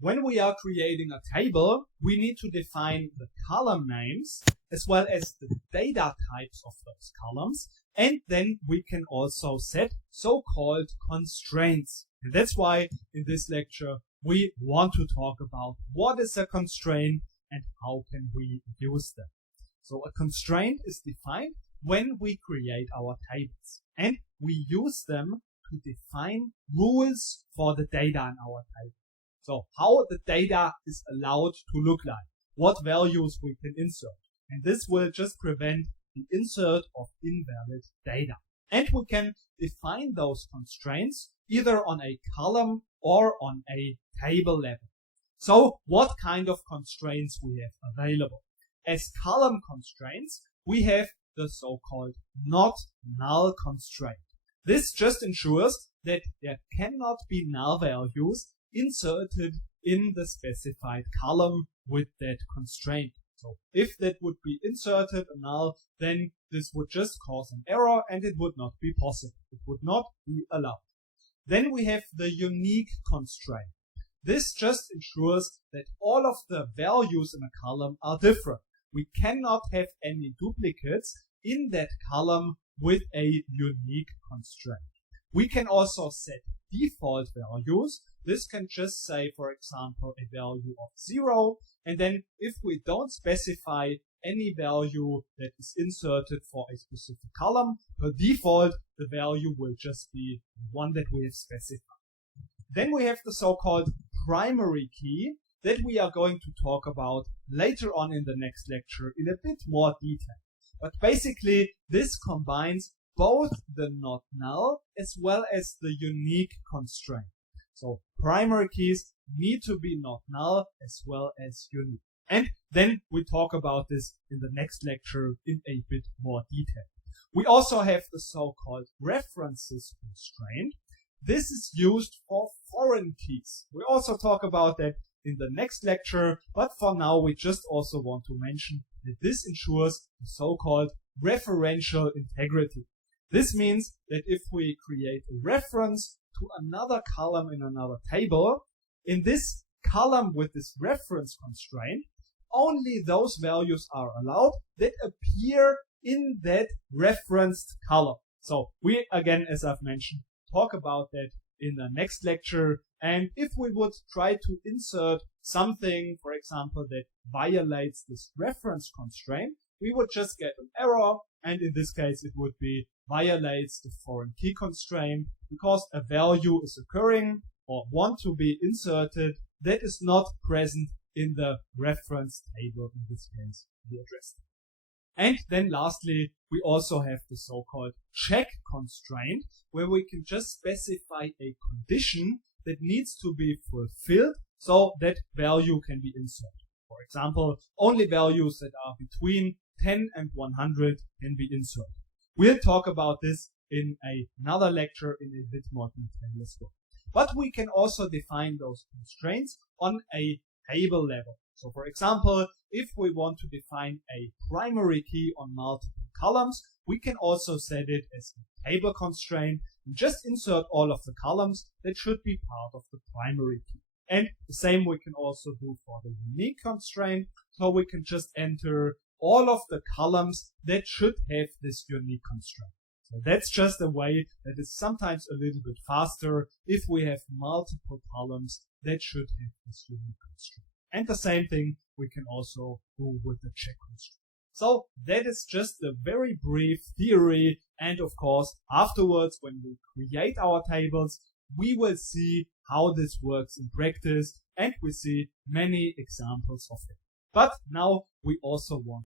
When we are creating a table, we need to define the column names as well as the data types of those columns. And then we can also set so-called constraints. And that's why in this lecture, we want to talk about what is a constraint and how can we use them. So a constraint is defined when we create our tables, and we use them to define rules for the data in our table. So how the data is allowed to look like, what values we can insert. And this will just prevent the insert of invalid data. And we can define those constraints either on a column or on a table level. So what kind of constraints we have available? As column constraints, we have the so-called not null constraint. This just ensures that there cannot be null values inserted in the specified column with that constraint. So if that would be inserted a null, then this would just cause an error and it would not be possible. It would not be allowed. Then we have the unique constraint. This just ensures that all of the values in a column are different. We cannot have any duplicates in that column with a unique constraint. We can also set default values. This can just say, for example, a value of 0. And then if we don't specify any value that is inserted for a specific column, per default, the value will just be one that we have specified. Then we have the so-called primary key that we are going to talk about later on in the next lecture in a bit more detail. But basically, this combines both the not null as well as the unique constraint. So primary keys need to be not null as well as unique. And then we talk about this in the next lecture in a bit more detail. We also have the so-called references constraint. This is used for foreign keys. We also talk about that in the next lecture, but for now we just also want to mention that this ensures the so-called referential integrity. This means that if we create a reference to another column in another table, in this column with this reference constraint, only those values are allowed that appear in that referenced column. So we, again, as I've mentioned, talk about that in the next lecture. And if we would try to insert something, for example, that violates this reference constraint, we would just get an error. And in this case, it would be violates the foreign key constraint because a value is occurring or want to be inserted that is not present in the reference table, in this case, the address. And then lastly, we also have the so-called check constraint, where we can just specify a condition that needs to be fulfilled so that value can be inserted. For example, only values that are between 10 and 100 can be inserted. We'll talk about this in another lecture in a bit more detail as well. But we can also define those constraints on a table level. So for example, if we want to define a primary key on multiple columns, we can also set it as a table constraint and just insert all of the columns that should be part of the primary key. And the same we can also do for the unique constraint. So we can just enter all of the columns that should have this unique constraint. So that's just a way that is sometimes a little bit faster if we have multiple columns that should have this unique constraint. And the same thing we can also do with the check constraint. So that is just a very brief theory. And of course, afterwards, when we create our tables, we will see how this works in practice and we see many examples of it. But now we also want